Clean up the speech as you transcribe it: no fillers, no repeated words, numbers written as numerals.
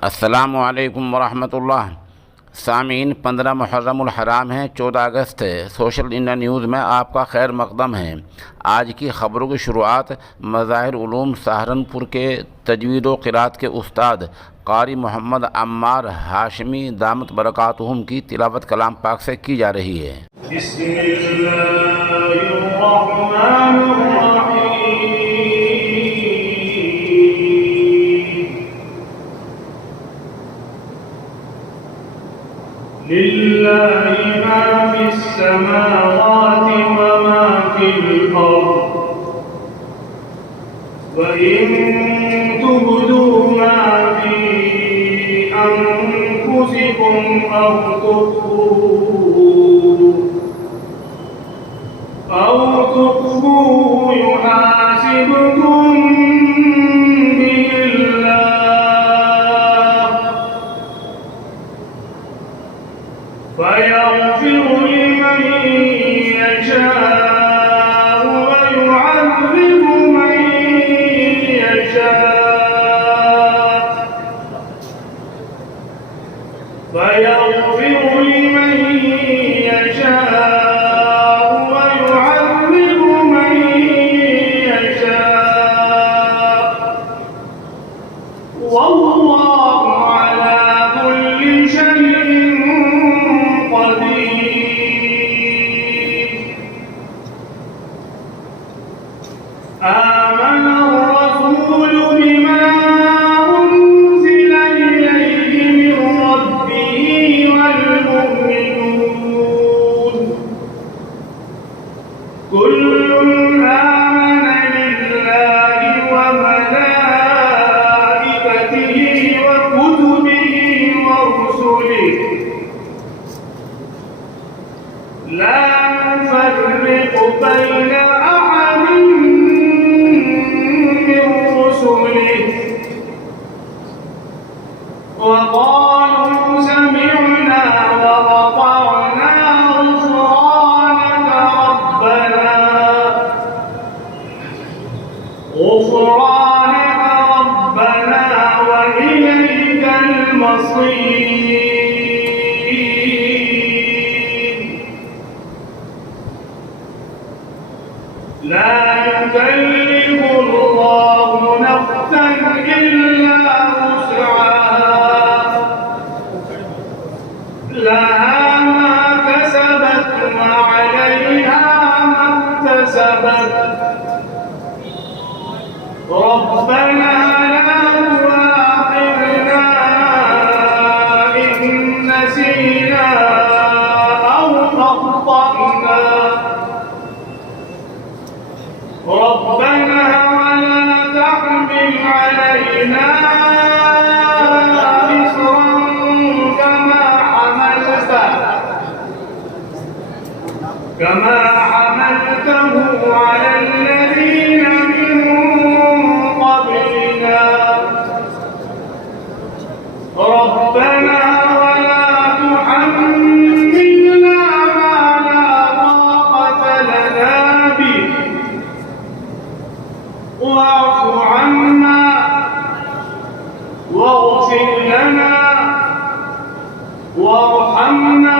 अस्सलामु अलैकुम वरहमतुल्लाह। सामीन, 15 मुहर्रमुल हराम है, 14 अगस्त है। सोशल इंडिया न्यूज़ में आपका खैर मकदम है। आज की ख़बरों की शुरुआत मज़ाहिर उलूम सहारनपुर के तजवीद व क़िराअत के उस्ताद क़ारी मोहम्मद अम्मार हाशमी दामत बरकातुहुम की तिलावत कलाम पाक से की जा रही है। लिल्लाहि मा फिस समावाति व मा फिल अर्द व इन तुब्दू मा फी अनफुसिकुम अव तुख्फूहु युहासिबकुम فيغفر لمن يشاء ويعذب من يشاء فيغفر لمن يشاء ويعذب من يشاء والله على كل شيء آمن الرسول بما أنزل إليه من ربه والمؤمنون كل آمن بالله وملائكته وكتبه ورسله لا نفرق بين أحد من رسله وقالوا سمعنا وأطعنا غفرانك ربنا وإليك المصير لا يكلف الله نفسا إلا وسعها لها ما كسبت وعليها ما اكتسبت ربنا لا تؤاخذنا إن نسينا أو أخطأنا ربنا ولا تحمل علينا إصرا كما حملته على الذين من قبلنا ربنا ولا تحملنا ما لا طاقة لنا به واعف عنا واغفر لنا وارحمنا